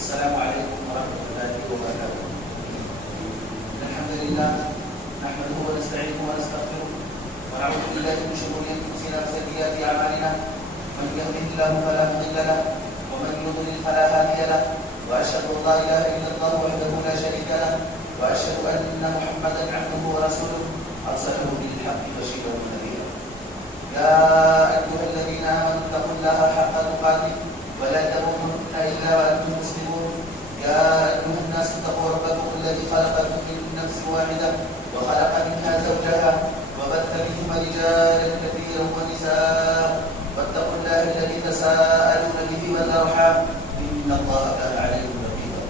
السلام عليكم ورحمة الله وبركاته. الحمد لله نحمده ونستعينه ونستغفره ونعوذ بالله من شرور أنفسنا وسيئات أعمالنا، من يهده الله فلا مضل له ومن يضلل فلا هادي له، وأشهد أن لا إله إلا الله وحده لا شريك له، وأشهد أن محمدا عبده ورسوله أرسله بالحق بشيرا ونذيرا. يا أيها الذين آمنوا اتقوا الله حق تقاته ولا تموتن إلا وأنتم مسلمون. يا أيها الناس اتقوا ربكم الذي خلقكم من نفس واحدة وخلق منها زوجها وبث منهما رجالا كثيرا ونساء، واتقوا الله الذي تساءلون به والأرحام إن الله كان عليكم رقيبا.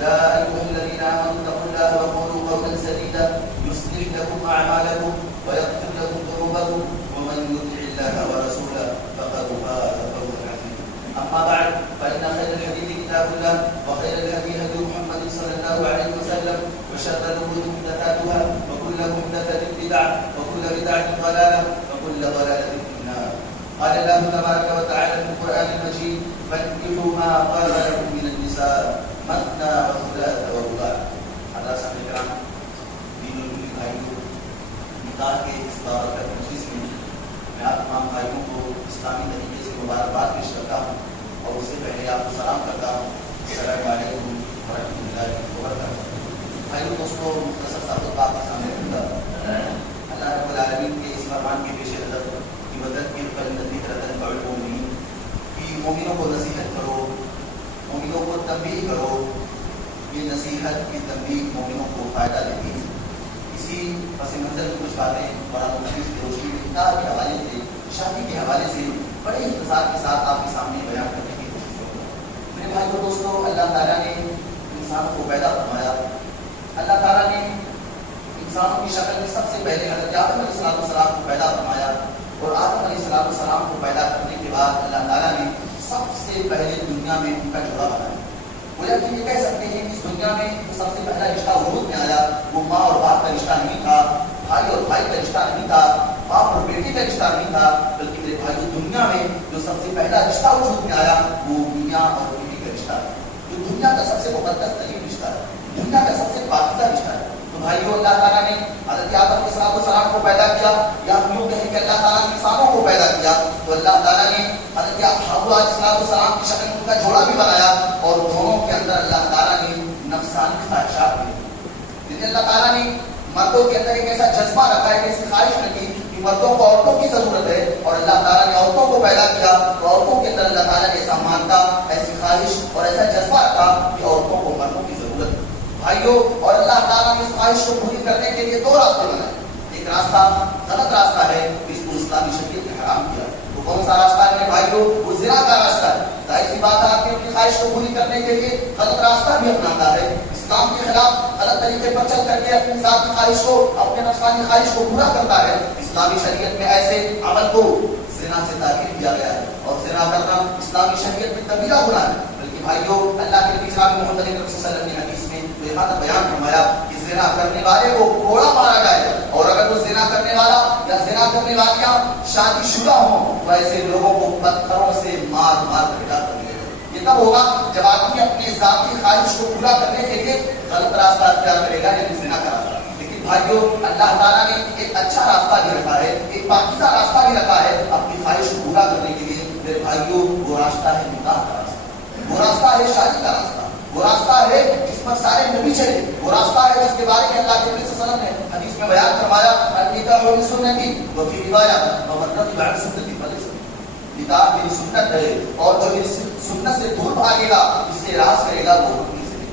يا أيها الذين آمنوا اتقوا الله وقولوا قولا سديدا يصلح لكم أعمالكم ويغفر لكم ذنوبكم، ومن يطع الله ورسوله فقد فاز فوزا عظيما. أما بعد، فإن خير الحديث كتاب الله، وخير الهدي هدي محمد صلى الله عليه وسلم، وشر الأمور محدثاتها، وكل محدثة بدعة، وكل بدعة ضلالة، وكل ضلالة في النار. قال الله تبارك وتعالى في القرآن المجيد: فانكحوا ما طاب لكم من النساء مثنى وثلاث ورباع. حضرات سامعین کرام، دینوں کے بھائیوں، نکاح کے اس بارکت مجلس میں میں آپ تمام بھائیوں کو اسلامی طریقے سے مبارکباد پیش کرتا ہوں، اور اس سے پہلے آپ کو سلام کرتا ہوں. السلام علیکم ورحمۃ اللہ وبرکاتہ. بھائیوں دوستوں، مختصر سا خطبہ آپ کے سامنے رکھوں گا. اللہ رب العالمین کے اس فرمان کے پیش نظر کہ وذکر فإن تنفع المؤمنین، کہ مومنوں کو نصیحت کرو، مومنوں کو تنبیہ کرو. یہ نصیحت کی تنبیہ مومنوں کو فائدہ دیتی ہے. اسی پس منظر کی کچھ باتیں قرآن مجید کی روشنی میں نکاح کے حوالے سے، شادی کے حوالے سے بڑے اختصار کے ساتھ آپ کے سامنے بیان کرنے کی کوشش کروں گا. میرے بھائیو دوستوں، اللہ تعالیٰ نے انسان کو پیدا فرمایا. اللہ تعالیٰ نے انسانوں کی شکل میں سب سے پہلے حضرت آدم علیہ السلام کو پیدا فرمایا، اور آدم علیہ السلام کو پیدا کرنے کے بعد اللہ تعالیٰ نے سب سے پہلے دنیا میں ان کا جوڑا بنایا. گویا کہ یہ کہہ سکتے ہیں کہ اس دنیا میں جو سب سے پہلا رشتہ وجود میں آیا وہ ماں اور باپ کا رشتہ نہیں تھا، بھائی اور بھائی کا رشتہ نہیں تھا، باپ اور بیٹی کا رشتہ نہیں تھا، بلکہ میرے بھائی دنیا میں جو سب سے پہلا رشتہ وجود میں آیا وہ میاں اور بیوی کا رشتہ ہے، جو دنیا کا سب سے مقدس ترین رشتہ ہے، دنیا کا سب سے پاکیزہ رشتہ ہے. تو بھائیو، اللہ تعالیٰ نے حضرت آدم علیہ السلام کو پیدا کیا، یا ہم یوں کہیں کہ اللہ تعالیٰ نے انسانوں کو پیدا کیا. تو اللہ تعالیٰ نے حضرت حوا علیہ السلام کی شکل میں ان کا جوڑا بھی بنایا، اور دونوں کے اندر اللہ تعالیٰ نے نفسانی خواہشات بھی دی. لیکن اللہ تعالیٰ نے مردوں کے اندر ایک ایسا جذبہ رکھا ہے، ایسی خواہش رکھی کہ مردوں کو عورتوں کی ضرورت ہے، اور اللہ تعالیٰ نے عورتوں کو پیدا کیا تو عورتوں کے اندر اللہ تعالیٰ نے ایسا مانتا، ایسی خواہش اور ایسا جذبہ رکھا کہ عورتوں کو مردوں کی ضرورت ہے. بھائیو، اور اللہ تعالیٰ نے اس خواہش کو پوری کرنے کے لیے دو راستے بنائے. ایک راستہ غلط راستہ ہے، اس کو اسلامی شریعت نے حرام کیا. وہ کون سا راستہ ہے میرے بھائیو؟ وہ زنا کا راستہ ہے. ظاہر سی بات ہے، آدمی اپنی خواہش کو پوری کرنے کے لیے غلط راستہ بھی اپناتا ہے، اسلام کے خلاف غلط طریقے پر چل کر کے اپنی ذاتی خواہش کو، اپنے نفسانی خواہش کو پورا کرتا ہے. اسلامی شریعت میں ایسے عمل کو زنا سے تعبیر کیا گیا ہے، اور زنا کرنا اسلامی شریعت میں کبیرہ گناہ ہے. بلکہ بھائیو، اللہ کے نبی جناب محمد صلی اللہ علیہ وسلم نے حدیث میں بیان فرمایا کہ زنا کرنے والے کو کوڑا مارا جائے، اور اگر وہ زنا کرنے والا یا زنا کرنے والیاں شادی شدہ ہوں تو ایسے لوگوں کو پتھروں سے مار مار کر مٹا کر دیا جائے. یہ تب ہوگا جب آدمی اپنی ذاتی خواہش کو پورا کرنے کے لیے غلط راستہ اختیار کرے گا، یعنی زنا کا راستہ. لیکن بھائیو، اللہ تعالیٰ نے ایک اچھا راستہ بھی رکھا ہے، ایک پاکیزہ راستہ بھی رکھا ہے اپنی خواہش کو پورا کرنے کے لیے. میرے بھائیو، وہ راستہ ہے نکاح کا راستہ، وہ راستہ ہے شادی کا راستہ، وہ راستہ ہے جس پر سارے نبی چلے، وہ راستہ ہے جس کے بارے میں اللہ کے نبی صلی اللہ علیہ وسلم نے حدیث میں بیان فرمایا: النکاح من سنتی وفی روایہ ومن رغب عن سنتی فلیس منی. نکاح میری سنت ہے، اور جو میری سنت سے دور بھاگے گا، اس سے راز کرے گا، وہ اپنی سے نہیں.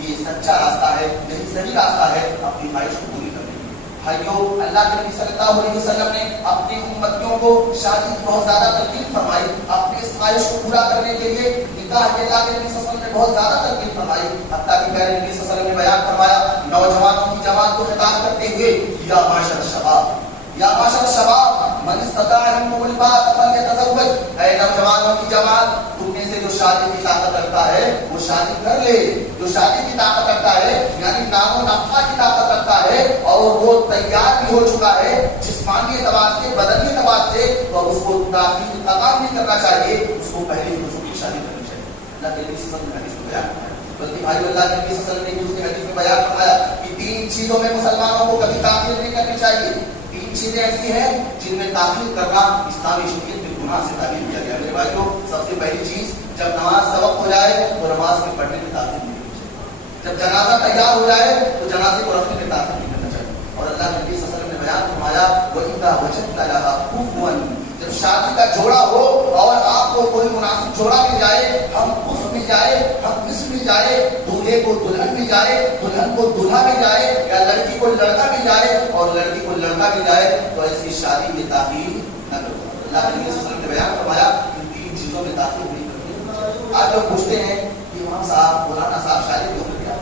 یہ سچا راستہ ہے، یہی صحیح راستہ ہے اپنی خواہش کو پوری کرنے کے لیے. بھائیو، اللہ کے نبی صلی اللہ علیہ وسلم نے اپنی امتیوں کو شادی کی بہت زیادہ ترغیب فرمائی. اپنی اس خواہش کو پورا کرنے کے لیے نکاح کے اللہ کے نبی صلی اللہ علیہ وسلم نے بہت زیادہ ترغیب فرمائی. حتیٰ کہ پیارے نبی صلی اللہ علیہ وسلم نے بیان فرمایا نوجوانوں کی جماعت کو خطاب کرتے ہوئے: یا معاشر الشباب، یا معاشر الشباب من استطاع منکم الباءۃ فلیتزوج. اے نوجوانوں کی جماعت، تم میں سے جو شادی کی طاقت رکھتا ہے وہ شادی کر لے. جو شادی کی طاقت رکھتا ہے، یعنی نام و نفقہ کی طاقت رکھتا ہے، اور وہ تیار بھی ہو چکا ہے جسمانی اعتبار سے، بدنی اعتبار سے، تو اس کو تاخیر قدام نہیں کرنا چاہیے، اس کو پہلے کی شادی کرنی چاہیے. اللہ کے نبی صلی اللہ علیہ وسلم نے حدیث میں بیان فرمایا. بلکہ بھائی اللہ کے نبی صلی اللہ علیہ وسلم نے دوسری حدیث میں بیان فرمایا کہ 3 چیزوں میں مسلمانوں کو کبھی تاخیر نہیں کرنی چاہیے. 3 چیزیں ایسی ہیں جن میں تاخیر کرنا اسلامی شریعت میں گناہ سے تعبیر کیا گیا. میرے بھائیوں سب سے پہلی چیز جب نماز کا وقت ہو جائے تو نماز کے پڑھنے میں تاخیر نہیں کرنی چاہیے. جب جنازہ تیار ہو جائے تو جنازے کو رکھنے میں تاخیر نہیں کرنا چاہیے. اور اللہ کے نبی صلی اللہ علیہ وسلم نے بیان فرمایا وَإِذَا وَجَدْتَ لَهَا كُفُوًا جب شادی کا جوڑا ہو اور آپ کو کوئی مناسب جوڑا مل جائے, ہم کف مل جائے, ہم مس مل جائے, دولہے کو دلہن مل جائے, دلہن کو دولہا مل جائے, یا لڑکی کو لڑکا مل جائے اور لڑکی کو لڑکا مل جائے تو ایسی شادی میں تاخیر نہ کرو. اللہ کے نبی صلی اللہ علیہ وسلم نے بیان فرمایا ان 3 چیزوں میں تاخیر نہیں کرنی. آج لوگ پوچھتے ہیں کہ امام صاحب مولانا صاحب شادی کیوں نہیں کیا,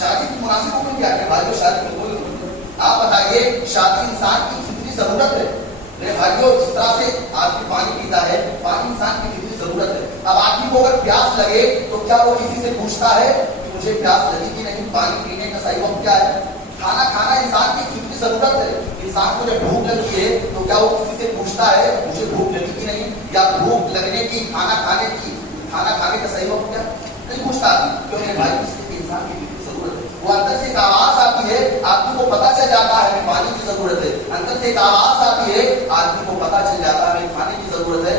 شادی کی مناسب عمر کیا ہے بھائیو, شادی کی کوئی عمر نہیں. آپ بتائیے شادی انسان کی فطری ضرورت ہے. میرے بھائیوں جس طرح سے آدمی پانی پیتا ہے, پانی انسان کی فطری ضرورت ہے. اب آدمی کو اگر پیاس لگے تو کیا وہ کسی سے پوچھتا ہے کہ مجھے پیاس لگی کہ نہیں, پانی پینے کا صحیح وقت کیا ہے؟ کھانا کھانا انسان کی فطری ضرورت ہے. انسان کو جب بھوک لگتی ہے تو کیا وہ کسی سے پوچھتا ہے مجھے بھوک لگی کہ نہیں, یا بھوک لگنے کی کھانا کھانے کا صحیح وقت کیا؟ نہیں پوچھتا آدمی. کیوں میرے بھائی اس لیے انسان کی فطری ضرورت ہے. وہ اندر سے ایک آواز آتی ہے, آدمی کو پتا چل جاتا ہے کہ پانی کی ضرورت ہے. اندر سے ایک آواز آتی ہے, آدمی کو پتا چل جاتا ہے کہ کھانے کی ضرورت ہے.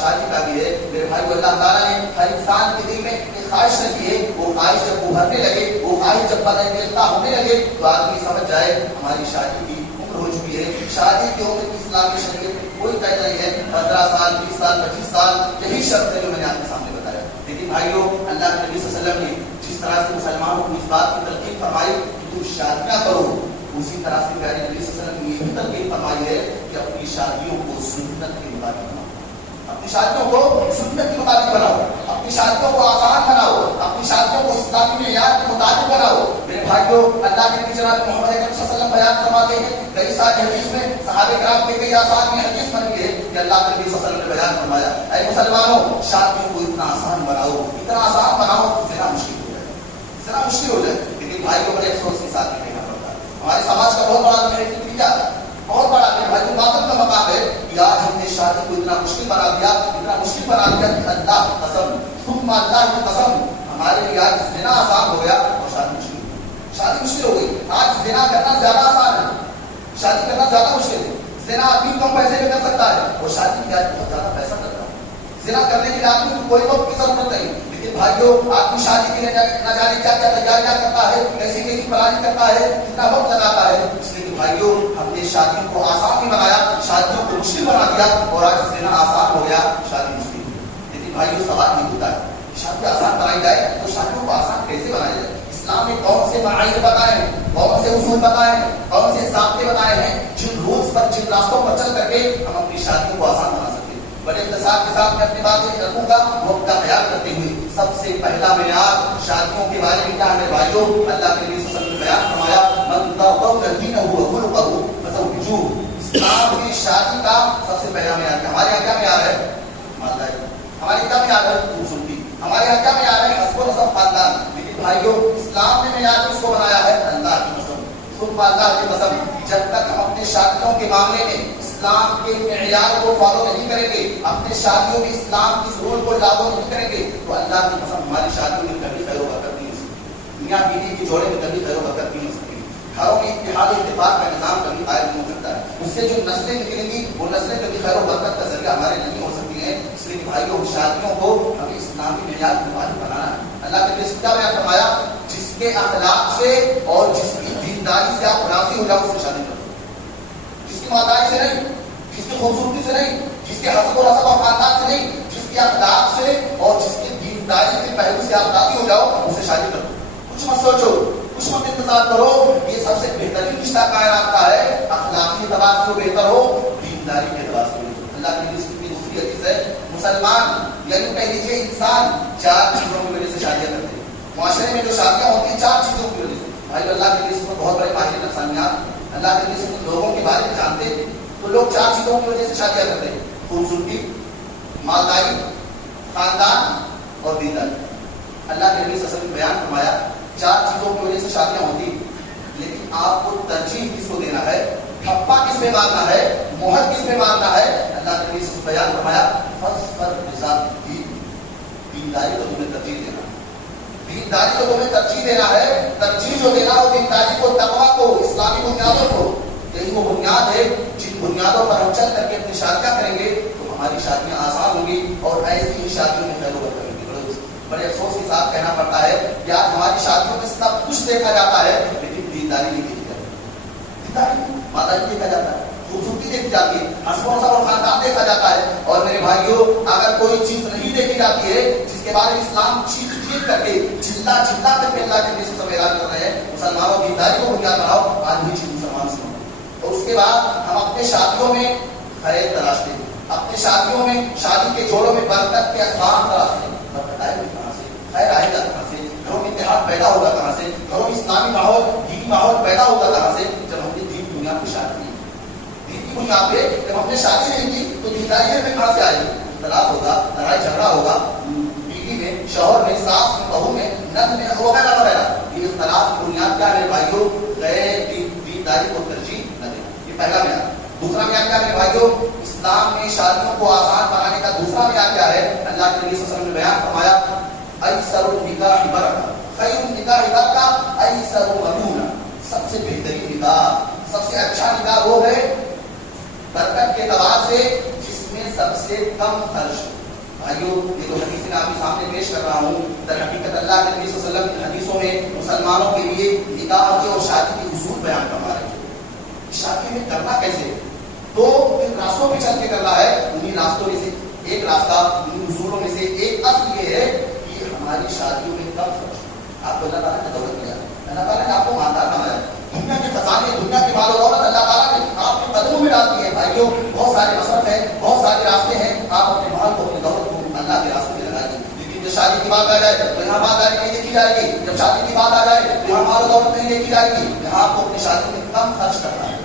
شادی کا بھی ہے میرے بھائی. اللہ تعالیٰ نے ہر انسان کے دل میں ایک خواہش رکھی ہے, وہ خواہش جب ابھرنے لگے, وہ خواہش جب بدلتا ہونے لگے تو آدمی سمجھ جائے ہماری شادی کی عمر ہو چکی ہے. شادی کی عمر کی اسلامی شریعت میں کوئی قید نہیں ہے. 15 سال 20 سال 25 سال یہی شرط ہے جو میں نے آپ کے سامنے بتایا. لیکن بھائیوں اللہ کے نبی صلی اللہ علیہ وسلم نے جس طرح سے مسلمانوں کو اس بات کی تلقین فرمائی کہ تم شادیاں کرو, اسی طرح سے پیارے نبی صلی اللہ علیہ وسلم نے یہ تلقین فرمائی ہے کہ اپنی شادیوں کو سنت کے مطابق بناؤ, اپنی شادیوں کو سنت کے مطابق بناؤ, اپنی شادیوں کو آسان بناؤ, اپنی شادیوں کو اسلامی معیار کے مطابق بناؤ. میرے بھائیوں اللہ کے نبی جناب محمد اکرم صلی اللہ علیہ وسلم بیان فرماتے ہیں کئی ساری حدیث میں صحابہ کرام کے کئی آسان میں حدیث بن گئے کہ اللہ کے نبی صلی اللہ علیہ وسلم نے بیان فرمایا اے مسلمانوں شادیوں کو اتنا آسان بناؤ, اتنا آسان بناؤ کہ زنا مشکل ہو جائے, زنا مشکل ہو جائے. لیکن بھائی کو بڑے افسوس کے ساتھ کہنا پڑتا ہے, ہمارے سماج کا بہت بڑا فکریہ, بہت بڑا میرے بھائی عبادت کا مقام ہے کہ آج ہم نے شادی کو اتنا مشکل بنا دیا کہ اللہ کی قسم ثم اللہ کی قسم ہمارے لیے آج زنا آسان ہو گیا اور شادی مشکل ہو گئی. شادی مشکل ہو گئی. آج زنا کرنا زیادہ آسان ہے, شادی کرنا زیادہ مشکل ہے. زنا آدمی کم پیسے میں کر سکتا ہے اور شادی کی آج بہت زیادہ پیسہ کرتا ہے. زنا کرنے کے لیے آدمی کو کوئی وقت کی ضرورت نہیں. لیکن بھائیوں آدمی شادی کے لیے نہ جانے کیا کیا تیاریاں کرتا ہے, کیسی کیسی پلاننگ کرتا ہے, کتنا وقت لگاتا ہے. اس لیے بھائیوں ہم نے شادیوں کو آسان بھی بنایا, شادیوں کو مشکل بنا دیا اور آج زنا آسان ہو گیا, شادی مشکل. لیکن بھائیوں سوال یہ ہوتا ہے شادی آسان بنائی جائے تو شادیوں کو آسان کیسے بنایا جائے؟ اسلام نے کون سے معاہد بتائے ہیں, کون سے اصول بتائے ہیں, کون سے ضابطے بتائے ہیں جن رولز پر جن راستوں پر چل کر کے ہم اپنی شادیوں کو آسان بنا سکتے ہیں. بڑے اختصار کے ساتھ میں اپنی باتیں رکھوں گا وقت کا خیال کرتے ہوئے. سب سے پہلا معیار شادیوں کے بارے میں کیا ہے بھائیوں؟ اللہ کے نبی صلی اللہ علیہ وسلم نے بیان فرمایا من ترضون دینہ وخلقہ فزوجوہ. اسلام کی شادی کا سب سے پہلا معیار ہے. ہمارے یہاں کیا معیار ہے؟ مالداری. ہمارے کیا معیار ہے؟ خوبصورتی. ہمارے یہاں کیا معیار ہے؟ حسب و نسب خاندان. لیکن بھائیوں اسلام نے معیار کس کو بنایا ہے؟ اللہ کی قسم ثم اللہ کی قسم. جب تک ہم اپنے شادیوں کے معاملے میں اسلام کے معیار کو فالو نہیں کریں گے, اپنے شادیوں میں اسلام کی رول کو لاگو نہیں کریں گے تو اللہ کی قسم ہماری شادیوں میں کبھی خیر و برکت نہیں ہو سکتی. میاں بیوی کے جوڑے میں کبھی خیر و برکت نہیں ہو سکتی. گھروں میں اتحاد اتفاق کا نظام کبھی قائم نہیں ہو سکتا ہے. اس سے جو نسلیں نکلیں گی وہ نسلیں کبھی خیر و برکت کا ذریعہ ہمارے نہیں ہو سکتی ہیں. اس لیے بھائیوں شادیوں کو ہمیں اسلامی معیار کے مطابق بنانا ہے. اللہ کے نبی نے بیان فرمایا جس کے اخلاق سے اور جس کی دینداری سے آپ راضی ہو جاؤ اس سے شادی کرو. جس کی مالداری سے نہیں, جس کی خوبصورتی سے نہیں, جس کے حسب و نسب و خاندان سے نہیں, جس کے اخلاق سے اور جس کی دینداری کے پہلو سے آپ راضی ہو جاؤ اس سے شادی کرو. کچھ مت سوچو, کچھ مت انتظار کرو. یہ سب سے بہترین رشتہ کائنات کا ہے. اخلاقی اعتبار سے بہتر ہو, دینداری کے اعتبار سے بہتر. اللہ کی دوسری حدیث ہے مسلمان یعنی کہہ لیجیے انسان 4 چیزوں کی وجہ سے شادیاں کرتے ہیں. معاشرے میں جو شادیاں ہوتی ہیں 4 چیزوں کی وجہ سے. بھائی اللہ کے لیے بہت بڑے ماہر نفسانیات اللہ کے لیے لوگوں کے بارے میں جانتے ہیں تو لوگ 4 چیزوں کی وجہ سے شادیاں کرتے ہیں. خوبصورتی, مالداری, خاندان اور دینداری. اللہ کے نبی صلی اللہ علیہ وسلم نے بیان فرمایا 4 چیزوں کی وجہ سے شادیاں ہوتی ہیں, لیکن آپ کو ترجیح کس کو دینا ہے, ٹھپا کس میں مارنا ہے, مہر کس میں مارنا ہے؟ اللہ کے نبی سے بیان فرمایا فاظفر بذات الدین. دین دینداری کو تمہیں ترجیح دینا، دینداری کو تمہیں ترجیح دینا ہے. ترجیح جو دینا ہو دینداری کو، تقویٰ کو، اسلامی بنیادوں کو. یہی وہ بنیاد ہے جن بنیادوں پر ہم چل کر کے اپنی شادیاں کریں گے تو ہماری شادیاں آسان ہوں گی اور ایسی ہی شادیوں میں خیر و برکت ہوگی. بڑے افسوس کے ساتھ کہنا پڑتا ہے کہ آج ہماری شادیوں میں سب کچھ دیکھا جاتا ہے لیکن دینداری نہیں دیکھی جاتی. دینداری ماتا جی دیکھا جاتا ہے، خوبصورتی دیکھی جاتی ہے، حسب و نسب اور خاندان دیکھا جاتا ہے. اور میرے بھائیوں، اگر کوئی چیز نہیں دیکھی جاتی ہے جس کے بارے میں اسلام چیخ چیخ کر کے چلا چلا کر کے اللہ کے نبی سے اعلان کر رہے ہیں مسلمانوں کی دینداری کو بنیاد بناؤ، آج بھی چیز مسلمان سنو. اور اس کے بعد ہم اپنے شادیوں میں خیر تلاشتے ہیں، اپنے شادیوں میں شادی کے جوڑوں میں برکت کے اسباب تلاشتے ہیں. برکت آئے گی کہاں سے؟ خیر آئے گا کہاں سے؟ گھروں میں اتحاد پیدا ہوگا کہاں سے؟ گھروں میں اسلامی ماحول، دینی ماحول پیدا ہوگا کہاں سے؟ جب ہم نے دین دنیا کی شادی کی. دین کی بنیاد پہ جب ہم نے شادی نہیں کی تو دینداری میں کہاں سے آئے گی؟ طلاق ہوگا، لڑائی جھگڑا ہوگا بیوی میں، شوہر میں، ساس میں، بہو میں، نند میں وغیرہ وغیرہ. یہ اختلاف کی بنیاد کیا ہے بھائیوں؟ غیر دینداری کو ترجیح نہ دینا. یہ پہلا معیار. دوسرا معیار کیا ہے بھائیوں؟ اسلام میں شادیوں کو آسان بنانے کا دوسرا معیار کیا ہے؟ اللہ کے نبی صلی اللہ علیہ وسلم نے بیان فرمایا ایسر النکاح برکہ، خیر النکاح برکہ، ایسر غنیمہ. سب سے بہترین نکاح، سب سے اچھا نکاح وہ ہے برکت کے اعتبار سے جس میں سب سے کم خرچ. بھائیوں یہ تو حدیث میں آپ کے سامنے پیش کر رہا ہوں. در حقیقت اللہ کے نبی صلی اللہ علیہ وسلم کی حدیثوں میں مسلمانوں کے لیے نکاح کے اور شادی کے اصول بیان فرما رہے ہیں. شادی میں کرنا کیسے؟ تو ان راستوں پہ چل کے کرنا ہے. انہیں راستوں میں سے ایک راستہ، ان اصولوں میں سے ایک اصل یہ ہے کہ ہماری شادیوں میں کم خرچ. آپ کو اللہ تعالیٰ نے دولت دیا، اللہ تعالیٰ نے آپ کو مالدار بنایا. دنیا کے خزانے، دنیا کی مال و دولت اللہ تعالیٰ نے آپ کے قدموں میں ڈال دی ہے. بھائیوں بہت سارے مصرف ہیں، بہت سارے راستے ہیں. آپ اپنے مال کو، اپنی دولت کو اللہ کے راستے میں لگائیے. لیکن جب شادی کی بات آ جائے تو یہاں مالداری نہیں دیکھی جائے گی. جب شادی کی بات آ جائے تو یہاں مال و دولت نہیں دیکھی جائے گی. یہاں آپ کو اپنی شادی میں کم خرچ کرنا ہے،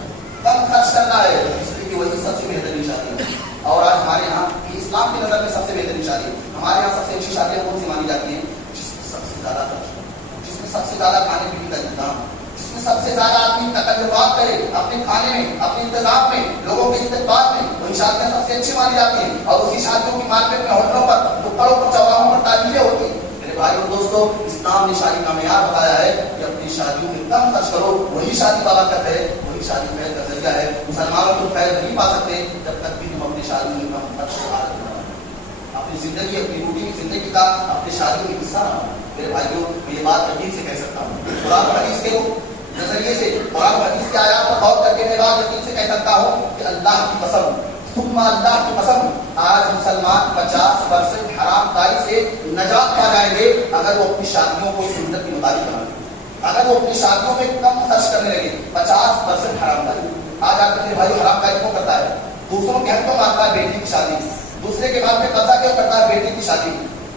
کم خرچ کرنا ہے. اس لیے وہی سب سے بہترین شادی ہے. اور آج ہمارے یہاں اسلام کی نظر میں سب سے بہترین شادی ہے. ہمارے یہاں سب سے اچھی شادیاں کون سی مانی جاتی ہیں؟ جس میں سب سے زیادہ خرچ، جس میں سب سے زیادہ کھانے پینے کا انتظام، جس میں سب سے زیادہ آدمی تکلفات کرے اپنے کھانے میں، اپنے انتظام میں، لوگوں کے استقبال میں. وہی شادیاں سب سے اچھی مانی جاتی ہیں. اور اسی شادیوں کی مارکیٹ میں ہوٹلوں پر، ٹکڑوں پر، چوراہوں پر تعریفیں ہوتی ہیں. میرے بھائیوں دوستوں، اسلام نے شادی کا معیار بتایا ہے کہ اپنی شادیوں میں کم خرچ کرو. وہی شادی بابرکت ہے، وہی شادی خیر کا ذریعہ ہے. مسلمانوں کو خیر نہیں پا سکتے جب تک کہ ہم اپنی شادی میں کم خرچ کریں. اپنی زندگی، اپنی روٹین زندگی کا اپنی شادی میں حصہ نہ. میرے بھائیوں میں یہ بات یقین سے کہہ سکتا ہوں، قرآن حدیث کے نظریے سے، قرآن حدیث کے آیات پر غور کر کے میں بات یقین سے کہہ سکتا ہوں کہ اللہ کی قسم، ثم اللہ کی قسم، آج مسلمان 50% حرام کاری سے نجات پا جائیں گے اگر وہ اپنی شادیوں کو سنت کے مطابق بنا لیں، اگر وہ اپنی شادیوں میں کم خرچ کرنے لگے. 50% حرام کاری. آج آپ کے بھائی حرام کاری کیوں کرتا ہے؟ دوسروں کے حق کو مانتا ہے بیٹی کی شادی، دوسرے کے بعد میں قبضہ کیوں کرتا ہے بیٹی کی شادی.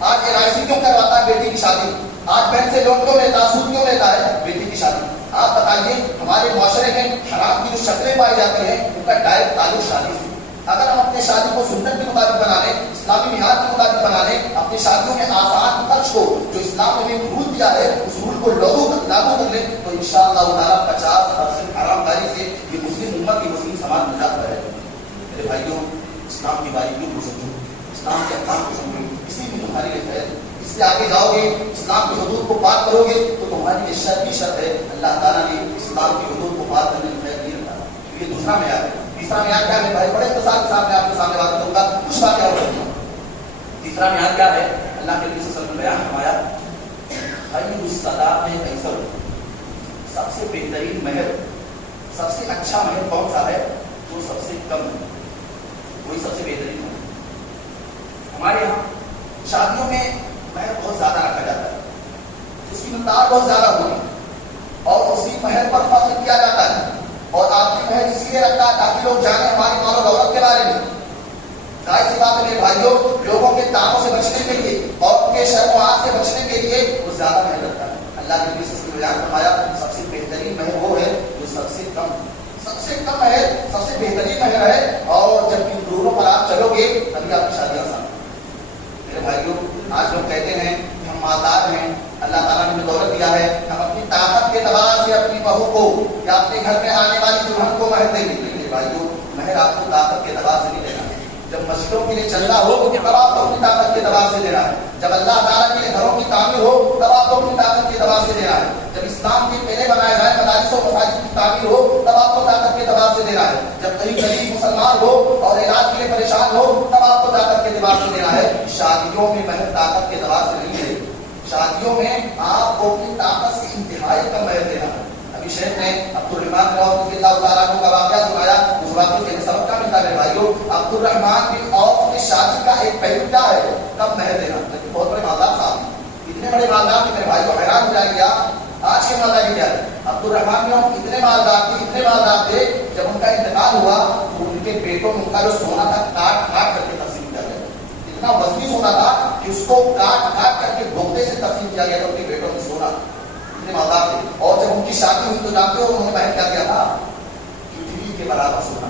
آج LIC کیوں کرواتا ہے بیٹی کی شادی. آج بہن سے لون کیوں لیتا ہے، سود کیوں لیتا ہے بیٹی کی شادی. آپ بتائیے ہمارے معاشرے میں حرام کی جو شکلیں پائی جاتی ہیں ان کا ڈائریکٹ تعلق شادی سے. اگر ہم اپنی شادی کو سنت کے مطابق بنا لیں، اسلامی معیار کے مطابق بنا لیں، اپنی شادیوں میں آسان خرچ کو جو اسلام نے ہمیں رول دیا ہے اس رول کو لاگو کر لیں تو انشاءاللہ تعالیٰ 50% حرام کاری سے یہ مسلم امت کی، مسلم سماج نجات پائے گا. میرے بھائیوں اسلام کی باریکیوں کو سمجھو، اسلام کے احکام کو سمجھو، اسی میں تمہاری لیے خیر. اس سے آگے جاؤ گے، اسلام کی حدود کو پار کرو گے تو تمہاری یہ شرط کی شرط ہے. اللہ تعالیٰ نے اسلام کی حدود کو پار کرنے میں خیر نہیں رکھا. یہ دوسرا معیار ہے. تیسرا معیار کیا ہے بھائی؟ بڑے اختصار کے ساتھ میں آپ کے سامنے بات کروں گا، کچھ باتیں اور کروں گا. تیسرا معیار کیا ہے؟ اللہ کے نبی صلی اللہ علیہ وسلم نے بیان فرمایا خیر الصداق ایسر، سب سے بہترین مہر، سب سے اچھا مہر کون سا ہے؟ جو سب سے کم ہے، وہی سب سے بہترین ہے. ہمارے یہاں شادیوں میں مہر بہت زیادہ رکھا جاتا ہے، اس کی مقدار بہت زیادہ ہوتی ہے اور اسی مہر پر فخر کیا جاتا ہے. اور آدمی مہر اس لیے رکھتا ہے تاکہ لوگ جانیں ہماری مال و دولت کے بارے میں. ظاہر سی بات ہے میرے بھائیوں، لوگوں کے تانوں سے بچنے کے لیے اور ان کے شرمات سے بچنے کے لیے وہ زیادہ مہر رکھتا ہے. اللہ کے نبی صلی اللہ علیہ وسلم نے بیان فرمایا سب سے بہترین مہر وہ ہے جو سب سے کم مہر، سب سے بہترین مہر ہے. اور جب ان دونوں پر آپ چلو گے تبھی آپ کی شادی آسان. میرے بھائیوں آج لوگ کہتے ہیں کہ ہم مالدار ہیں، اللہ تعالیٰ نے ہمیں دولت دیا ہے، ہم اپنی طاقت کے اعتبار سے اپنی بہو کو یا اپنے گھر میں آنے والی دلہن کو مہر دیں گے. میرے بھائیوں مہر آپ کو طاقت کے اعتبار سے نہیں دینا ہے. جب مسجدوں کے لیے چلنا ہو تب آپ اپنی طاقت کے اعتبار سے دینا ہے. جب اللہ تعالیٰ کے لیے گھروں کی تعمیر ہو تب آپ کو اپنی طاقت کے اعتبار سے دینا ہے. جب اسلام کے پہلے بنائے جائے مدارس و مساجد کی تعمیر ہو تب آپ کو طاقت کے اعتبار سے دینا ہے. جب کہیں غریب مسلمان ہو اور علاج کے لیے پریشان ہو تب آپ کو طاقت کے اعتبار سے دینا ہے. شادیوں میں محض طاقت کے اعتبار سے نہیں ہے. شادیوں میں آپ کو اپنی طاقت سے انتہائی کم مہر دینا ہے. ابھی شیخ نے عبد الرحمان رضی اللہ تعالیٰ عنہ کا واقعہ سنایا. اس واقعے سے سبق کا ملتا ہے بھائیوں. عبد الرحمان بن عوف کی شادی کا ایک پہلو کیا ہے؟ کم مہر دینا. لیکن بہت بڑے مالدار صاحب، اتنے بڑے مالدار کہ میرے بھائی کو حیران ہو جائے گا آج کے مالداری کیا ہے. عبد الرحمان بن عوف اتنے مالدار تھے جب ان کا انتقال ہوا تو ان کے بیٹوں میں ان کا جو سونا تھا کاٹ کاٹ کر کے تقسیم کیا گیا. اتنا وزنی سونا تھا کہ اس کو کاٹ کاٹ کر کے بوتے سے تقسیم کیا گیا تھا. ان کے بیٹوں میں سونا اتنے مالدار تھے. اور جب ان کی شادی ہوئی تو جانتے ہو انہوں نے مہر کیا دیا تھا؟ کٹلی کے برابر سونا.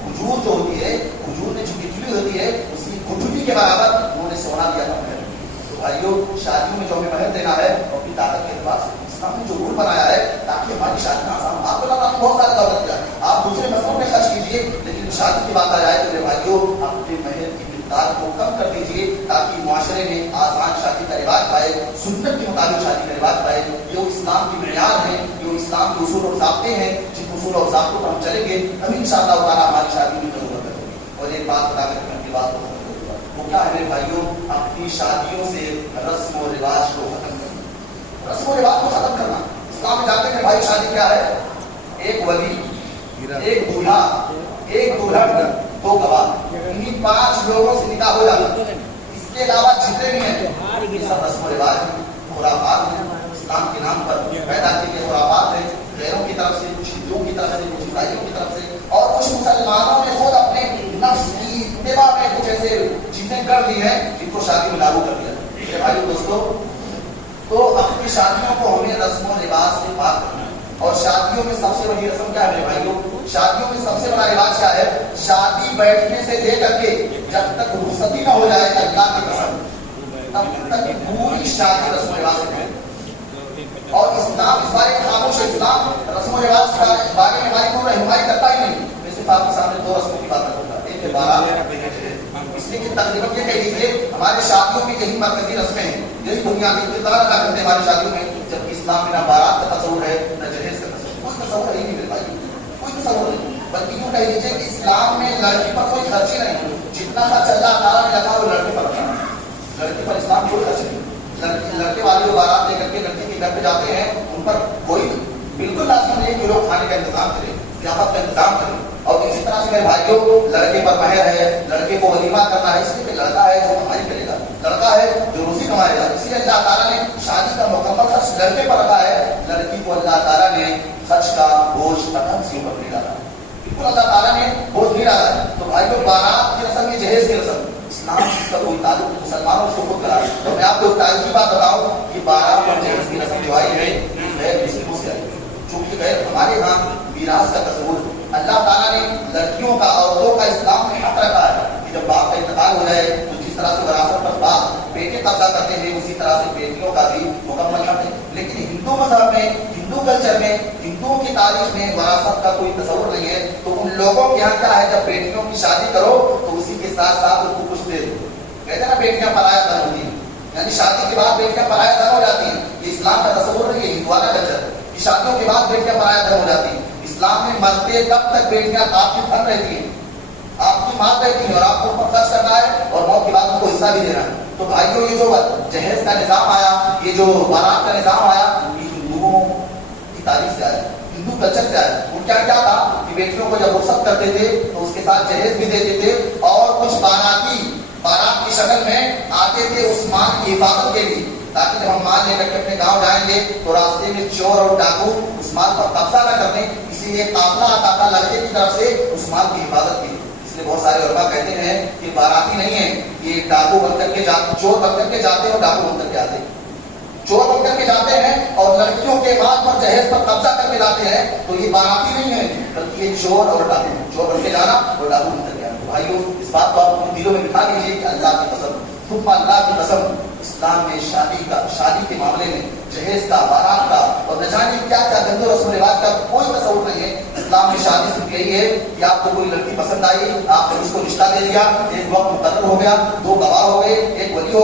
کھجور جو ہوتی ہے، کھجور میں جو کٹلی ہوتی ہے اس کی کٹلی کے برابر انہوں نے سونا دیا تھا مہر. تو بھائیو شادیوں میں جو ہمیں مہر دینا ہے اپنی طاقت کے اعتبار سے اسلام نے جو رول بنایا ہے تاکہ ہماری شادی آسان ہو. آپ کو آپ بہت سارے دولت کیا آپ دوسرے مسئلوں میں خرچ کیجیے، لیکن شادی کی بات آ جائے تو میرے بھائیو اپنے مہر کی مقدار کو کم کر دیجیے تاکہ معاشرے میں آسان شادی کا رواج پائے، سنت کے مطابق شادی کا رواج پائے. یہ اسلام کی معیار ہے، یہ اسلام کے اصول اور ضابطے ہیں. جن اصول اور ضابطوں پر ہم چلیں گے تبھی انشاءاللہ تعالیٰ ہماری شادی میں ضرورت ہے. اور ایک بات بتا کر اپنی بات کو وہ کیا ہے میرے بھائیوں؟ اپنی شادیوں سے رسم و رواج کو ختم کرنا. رسم و رواج کو ختم کرنا. اسلام میں جانتے ہیں بھائی شادی کیا ہے؟ ایک ولی، ایک دولہا، ایک دلہن، دو گواہ. انہیں 5 لوگوں سے نکاح ہو جاتا. اس کے علاوہ جتنے بھی ہیں یہ سب رسم و رواج خرافات ہیں. اسلام کے نام پر پیدا کیے گئے خرافات ہیں. غیروں کی طرف سے، کچھ ہندوؤں کی طرف سے، کچھ عیسائیوں کی طرف سے، اور کچھ مسلمانوں نے خود اپنے نفس کی اتباع میں کچھ ایسے چیزیں کر دی ہیں جن کو شادی میں لاگو کر دیا. میرے بھائیو دوستو، تو اپنی شادیوں کو ہمیں رسم و رواج سے پاک کرنا ہے. اور شادیوں میں سب سے بڑی رسم کیا ہے میرے بھائیو؟ شادیوں میں سب سے بڑا رواج کیا ہے؟ شادی بیٹھنے سے لے کر کے جب تک رخصتی نہ ہو جائے اللہ کی قسم تب تک پوری شادی رسم و رواج سے ہے. اور اسلام اس بارے میں خاموش ہے. اسلام رسم و رواج کے بارے میں ہماری کوئی رہنمائی کرتا ہی نہیں. میں صرف آپ کے سامنے 2 رسموں کی بات کروں گا. ایک ہے بارات، اس لیے کہ تقریباً یہ کہہ لیجیے ہمارے شادیوں میں یہی مرکزی رسمیں ہیں، یہی بنیادی کردار ادا کرتے ہیں ہماری شادیوں میں. جبکہ اسلام میں نہ بارات کا تصور ہے نہ جہیز کا تصور. کوئی تصور نہیں میرے بھائی، کوئی تصور نہیں. بلکہ یوں کہہ لیجیے کہ اسلام میں لڑکی پر کوئی خرچ ہی نہیں. جتنا خرچ اللہ تعالیٰ نے رکھا وہ لڑکے پر رکھا. لڑکی پر اسلام کوئی خرچ نہیں. لڑکے والے جو بارات لے کر کے لڑکی کے گھر پہ جاتے ہیں ان پر کوئی بالکل لازم نہیں کہ لوگ کھانے کا انتظام کریں، ضیافت کا انتظام کریں. اور اسی طرح سے میرے بھائیوں لڑکے پر مہر ہے، لڑکے کو ولیمہ کرنا ہے. اس لیے کہ لڑکا ہے جو کمائی کرے گا، لڑکا ہے جو روزی کمائے گا. اسی لیے اللہ تعالیٰ نے شادی کا مکمل خرچ لڑکے پر رکھا ہے. لڑکی کو اللہ تعالیٰ نے خرچ کا بوجھ قدم سے اوپر نہیں ڈالا. بالکل اللہ تعالیٰ نے بوجھ نہیں ڈالا. تو بھائیوں بارات کی رسم، یہ جہیز کی رسم اسلام کا کوئی تعلق مسلمانوں سے خود کرا. تو میں آپ کو تاریخی بات بتاؤں کہ بارات اور جہیز کی رسم جو آئی ہے غیر مسلموں سے آئی. چونکہ غیر ہمارے ہاں میراث کا تصور اللہ تعالیٰ نے لڑکیوں کا، عورتوں کا اسلام میں حق رکھا ہے کہ جب باپ کا انتقال ہو جائے تو جس طرح سے وراثت پر باپ بیٹے قبضہ کرتے ہیں اسی طرح سے بیٹیوں کا بھی مکمل حق ہے. لیکن ہندو مذہب میں، ہندو کلچر میں، ہندوؤں کی تاریخ میں وراثت کا کوئی تصور نہیں ہے. تو ان لوگوں کے یہاں کیا ہے، جب بیٹیوں کی شادی کرو تو اسی کے ساتھ ساتھ ان کو کچھ دے دو. کہتے ہیں نا بیٹیاں پرایا دھن ہوتی ہیں، یعنی شادی کے بعد بیٹیاں پرایا دھن ہو جاتی ہیں. یہ اسلام کا تصور نہیں ہے، ہندوانہ کلچر. شادیوں کے بعد بیٹیاں پرایا دھن ہو جاتی ہیں. اسلام میں مرتے تب تک بیٹیاں آپ کی دھن رہتی ہیں، آپ کی ماں رہتی ہیں، اور آپ کو ان پر خرچ کرنا ہے اور موت کے بعد ان کو حصہ بھی دینا ہے. تو بھائیوں یہ جو جہیز کا نظام آیا، یہ جو بارات کا نظام آیا، یہ ہندوؤں کی تاریخ سے آیا، ہندو کلچر سے آیا. ان کا کیا تھا کہ بیٹیوں کو جب رخصت کرتے تھے تو اس کے ساتھ جہیز بھی دیتے تھے اور کچھ باراتی بارات کی شکل میں آتے تھے اس مال کی حفاظت کے لیے، تاکہ جب ہم مال لے کر کے اپنے گاؤں جائیں گے تو راستے میں چور اور ڈاکو اس مال پر قبضہ نہ کر دیں. اسی لیے قافلہ آتا تھا لڑکے کی طرف سے اس مال کی حفاظت کی. اس لیے بہت سارے علماء کہتے ہیں کہ باراتی نہیں ہے، یہ ڈاکو بن کر کے جاتے، چور بن کر کے جاتے اور ڈاکو بن کر کے آتے. چور بن کر کے جاتے ہیں اور لڑکیوں کے مال پر جہیز پر قبضہ کر کے جاتے ہیں. تو یہ باراتی نہیں ہے بلکہ یہ چور اور ڈاکو، چور بن کے جانا اور ڈاکو بن کر کے آنا. بھائیوں اس بات کو آپ اپنے دلوں میں بٹھا لیجیے کہ اللہ کی قسم، ثم اللہ کی قسم، اسلام میں شادی کے معاملے میں جہیز کا، بارات کا اور نہ جانے کیا کیا گندے رسم و رواج کا کوئی تصور نہیں ہے. اسلام میں شادی صرف یہی ہے کہ آپ کو کوئی لڑکی پسند آئی، آپ نے اس کو رشتہ دے دیا، ایک وقت مقرر ہو گیا، 2 گواہ ہو گئے، ایک ولی ہو